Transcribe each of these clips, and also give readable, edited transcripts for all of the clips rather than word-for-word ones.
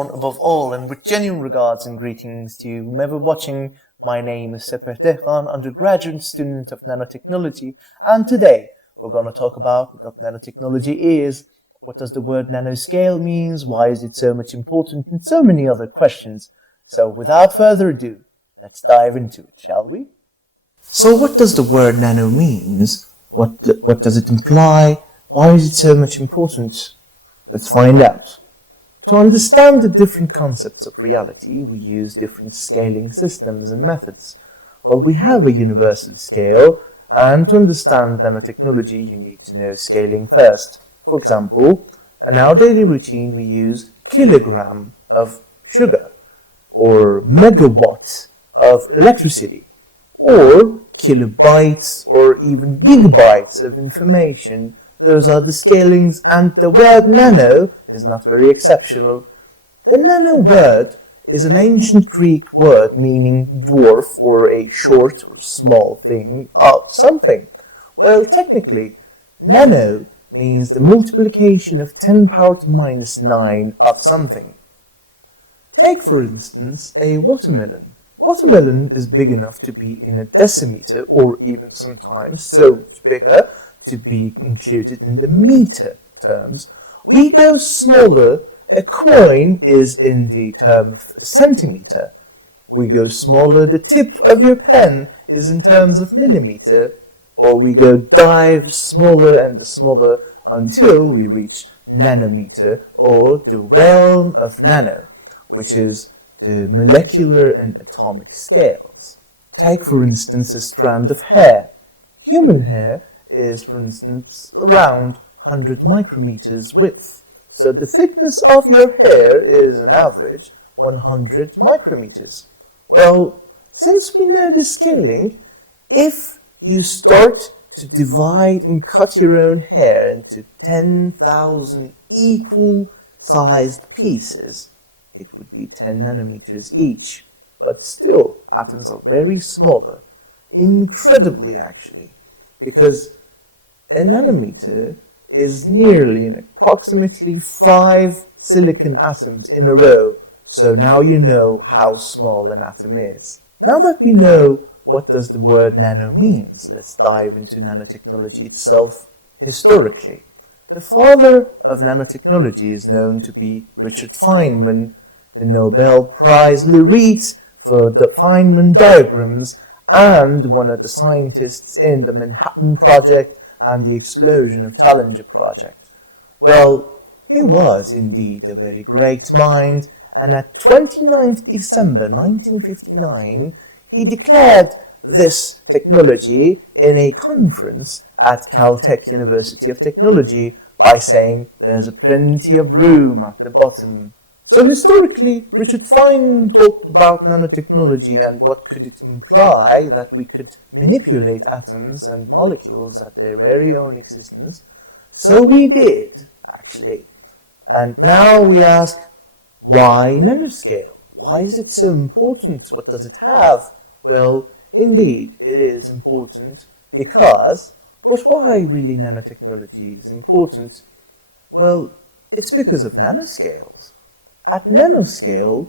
one above all, and with genuine regards and greetings to whomever watching. My name is Sefer Tehran, undergraduate student of nanotechnology, and today we're going to talk about what nanotechnology is, what does the word nanoscale means, why is it so much important, and so many other questions. So without further ado, let's dive into it, shall we? So what does the word nano means? What does it imply? Why is it so much important? Let's find out. To understand the different concepts of reality, we use different scaling systems and methods. Well, we have a universal scale, and to understand nanotechnology, you need to know scaling first. For example, in our daily routine, we use kilogram of sugar, or megawatt of electricity, or kilobytes, or even gigabytes of information. Those are the scalings, and the word nano is not very exceptional. The nano word is an ancient Greek word meaning dwarf or a short or small thing of something. Well, technically, nano means the multiplication of 10 power to minus 9 of something. Take, for instance, a watermelon. Watermelon is big enough to be in a decimeter or even sometimes so much bigger to be included in the meter terms. We go smaller. A coin is in the term of a centimeter. We go smaller. The tip of your pen is in terms of millimeter. Or we go dive smaller and smaller until we reach nanometer, or the realm of nano, which is the molecular and atomic scales. Take, for instance, a strand of hair. Human hair is, for instance, around 100 micrometers width. So the thickness of your hair is, on average, 100 micrometers. Well, since we know the scaling, if you start to divide and cut your own hair into 10,000 equal-sized pieces, it would be 10 nanometers each. But still, atoms are very smaller, incredibly actually, because a nanometer is nearly and approximately 5 silicon atoms in a row. So now you know how small an atom is. Now that we know what does the word nano means, let's dive into nanotechnology itself historically. The father of nanotechnology is known to be Richard Feynman, the Nobel Prize laureate for the Feynman diagrams and one of the scientists in the Manhattan Project and the explosion of Challenger project. Well, he was indeed a very great mind, and at 29th December 1959, he declared this technology in a conference at Caltech University of Technology by saying there's plenty of room at the bottom. So historically, Richard Feynman talked about nanotechnology and what could it imply that we could manipulate atoms and molecules at their very own existence. So we did, actually. And now we ask, why nanoscale? Why is it so important? What does it have? Well, indeed, it is important because, but why really nanotechnology is important? Well, it's because of nanoscales. At nanoscale,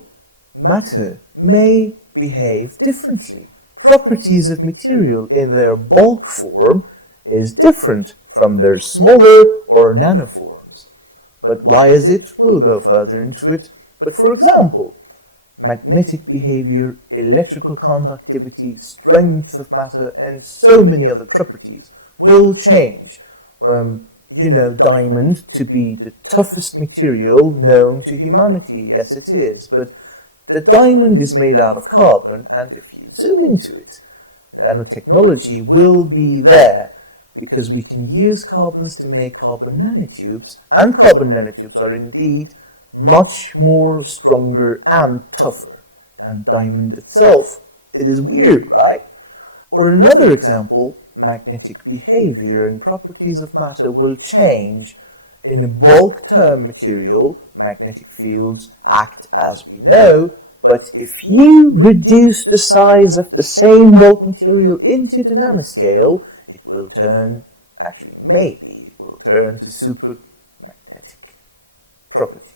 matter may behave differently. Properties of material in their bulk form is different from their smaller or nanoforms. But why is it? We'll go further into it. But for example, magnetic behavior, electrical conductivity, strength of matter, and so many other properties will change from diamond to be the toughest material known to humanity. Yes, it is. But the diamond is made out of carbon, and if you zoom into it, nanotechnology will be there because we can use carbons to make carbon nanotubes, and carbon nanotubes are indeed much more stronger and tougher than diamond itself. It is weird, right? Or another example, magnetic behavior and properties of matter will change. In a bulk term material, magnetic fields act as we know, but if you reduce the size of the same bulk material into the nanoscale, it will turn, actually maybe, it will turn to supermagnetic property.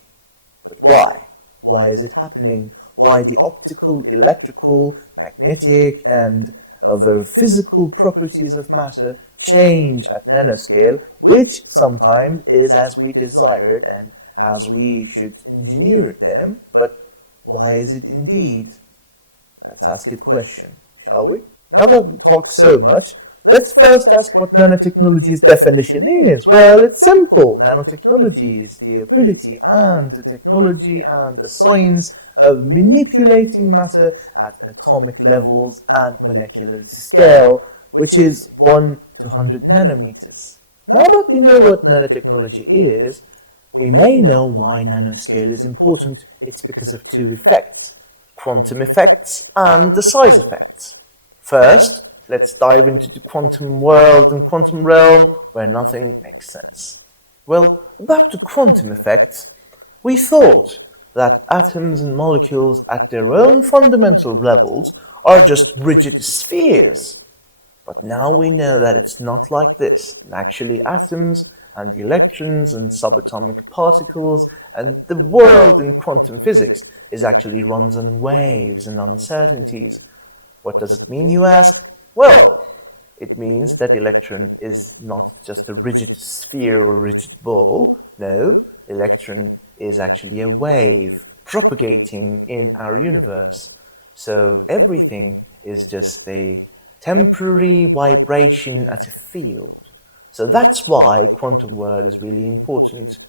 But why? Why is it happening? Why the optical, electrical, magnetic, and other physical properties of matter change at nanoscale, which sometimes is as we desired and as we should engineer them, but why is it indeed? Let's ask it a question, shall we? Now that we talk so much, let's first ask what nanotechnology's definition is. Well, it's simple. Nanotechnology is the ability and the technology and the science of manipulating matter at atomic levels and molecular scale, which is 1 to 100 nanometers. Now that we know what nanotechnology is, we may know why nanoscale is important. It's because of two effects: quantum effects and the size effects. First, let's dive into the quantum world and quantum realm where nothing makes sense. Well, about the quantum effects, we thought that atoms and molecules at their own fundamental levels are just rigid spheres. But now we know that it's not like this. And actually, atoms and electrons and subatomic particles and the world in quantum physics is actually runs on waves and uncertainties. What does it mean, you ask? Well, it means that electron is not just a rigid sphere or rigid ball. No, electron is actually a wave propagating in our universe. So everything is just a temporary vibration at a field. So that's why quantum world is really important.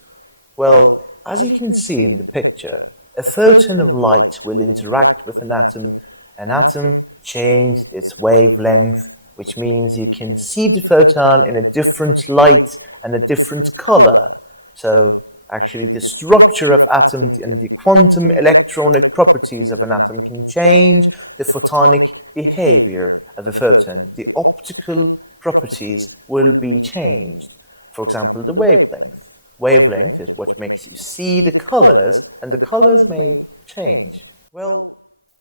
Well, as you can see in the picture, a photon of light will interact with an atom. An atom changes its wavelength, which means you can see the photon in a different light and a different color. So actually the structure of atoms and the quantum electronic properties of an atom can change the photonic behavior of a photon. The optical properties will be changed. For example, the wavelength. Wavelength is what makes you see the colors, and the colors may change. Well,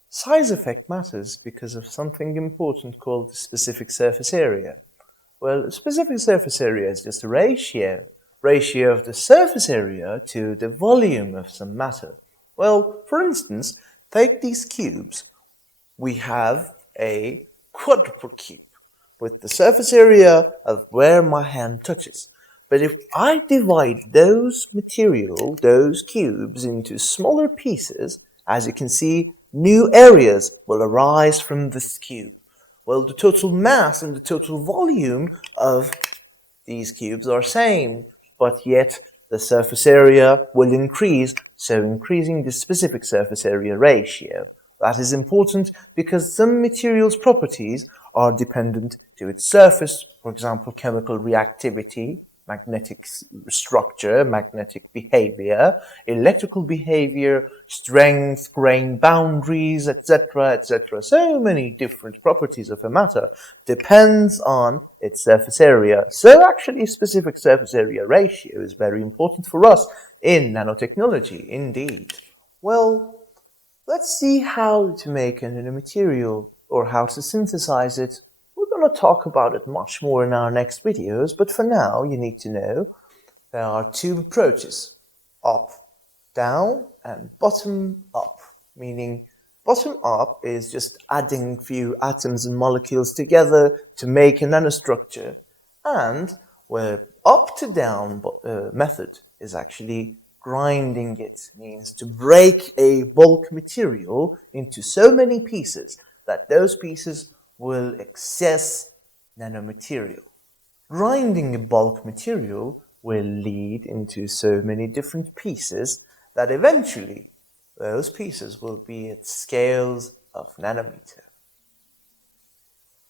size effect matters because of something important called the specific surface area. Well, specific surface area is just a ratio of the surface area to the volume of some matter. Well, for instance, take these cubes. We have a quadruple cube with the surface area of where my hand touches. But if I divide those cubes into smaller pieces, as you can see, new areas will arise from this cube. Well, the total mass and the total volume of these cubes are same, but yet the surface area will increase, so increasing the specific surface area ratio. That is important because some material's properties are dependent to its surface, for example, chemical reactivity, magnetic structure, magnetic behavior, electrical behavior, strength, grain boundaries, etc., etc. So many different properties of a matter depends on its surface area. So actually, specific surface area ratio is very important for us in nanotechnology, indeed. Well, let's see how to make a nanomaterial or how to synthesize it. We're going to talk about it much more in our next videos, but for now you need to know there are two approaches: up, down, and bottom up, meaning bottom up is just adding few atoms and molecules together to make a nanostructure, and where up to down method is actually grinding. It means to break a bulk material into so many pieces that those pieces will excess nanomaterial. Grinding a bulk material will lead into so many different pieces that eventually those pieces will be at scales of nanometer.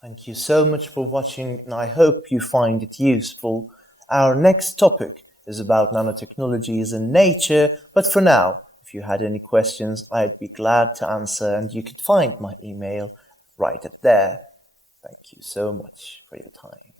Thank you so much for watching, and I hope you find it useful. Our next topic is about nanotechnologies in nature, but for now, if you had any questions, I'd be glad to answer, and you could find my email right up there. Thank you so much for your time.